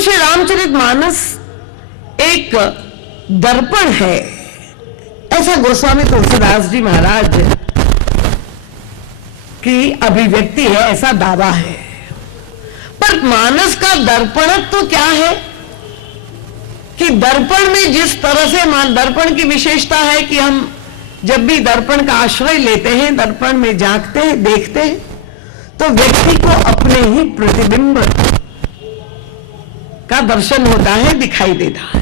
श्री रामचरितमानस एक दर्पण है, ऐसा गोस्वामी तुलसीदास जी महाराज की अभिव्यक्ति है, ऐसा दावा है। पर मानस का दर्पण तो क्या है कि दर्पण में जिस तरह से दर्पण की विशेषता है कि हम जब भी दर्पण का आश्रय लेते हैं, दर्पण में झांकते हैं, देखते हैं, तो व्यक्ति को अपने ही प्रतिबिंब का दर्शन होता है, दिखाई देता है।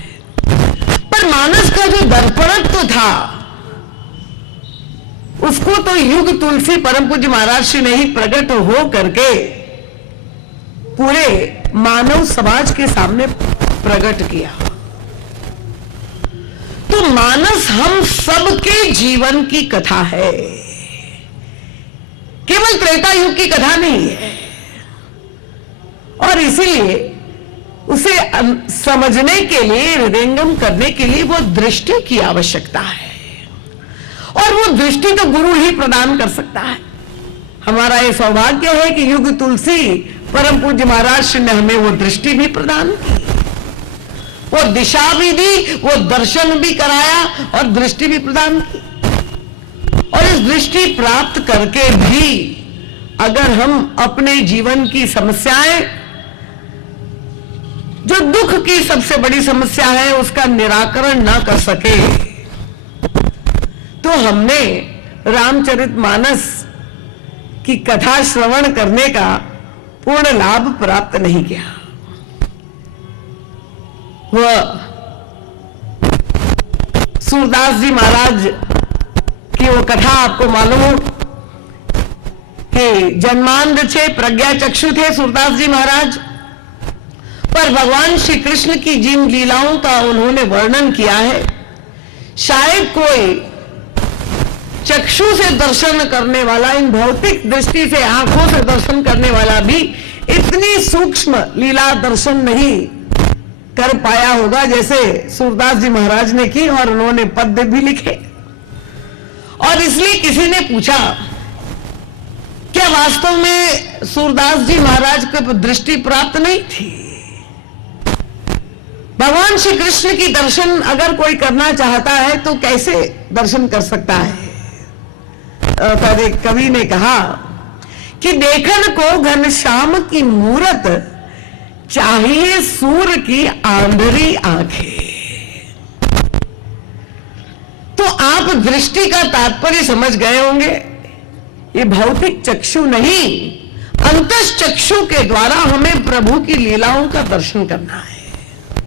पर मानस का जो दर्पणत्व था उसको तो युग तुलसी परम पूज्य महाराज श्री ने ही प्रकट हो करके पूरे मानव समाज के सामने प्रकट किया। तो मानस हम सबके जीवन की कथा है, केवल त्रेता युग की कथा नहीं है। और इसीलिए उसे समझने के लिए, हृदयंगम करने के लिए वो दृष्टि की आवश्यकता है, और वो दृष्टि तो गुरु ही प्रदान कर सकता है। हमारा ये सौभाग्य है कि युग तुलसी परम पूज्य महाराज श्री ने हमें वो दृष्टि भी प्रदान की, वो दिशा भी दी, वो दर्शन भी कराया और दृष्टि भी प्रदान की। और इस दृष्टि प्राप्त करके भी अगर हम अपने जीवन की समस्याएं, जो दुख की सबसे बड़ी समस्या है, उसका निराकरण ना कर सके, तो हमने रामचरितमानस की कथा श्रवण करने का पूर्ण लाभ प्राप्त नहीं किया। वह सूरदास जी महाराज की वो कथा आपको मालूम हो कि जन्मांध छे प्रज्ञा चक्षु थे सूरदास जी महाराज, पर भगवान श्री कृष्ण की जिन लीलाओं का उन्होंने वर्णन किया है, शायद कोई चक्षु से दर्शन करने वाला, इन भौतिक दृष्टि से आंखों से दर्शन करने वाला भी इतनी सूक्ष्म लीला दर्शन नहीं कर पाया होगा जैसे सूरदास जी महाराज ने की, और उन्होंने पद्य भी लिखे। और इसलिए किसी ने पूछा, क्या वास्तव में सूरदास जी महाराज को दृष्टि प्राप्त नहीं थी? भगवान श्री कृष्ण की दर्शन अगर कोई करना चाहता है तो कैसे दर्शन कर सकता है? एक कवि ने कहा कि देखन को घनश्याम की मूरत, चाहिए सूर की आंधरी आंखें। तो आप दृष्टि का तात्पर्य समझ गए होंगे, ये भौतिक चक्षु नहीं, अंतस चक्षु के द्वारा हमें प्रभु की लीलाओं का दर्शन करना है।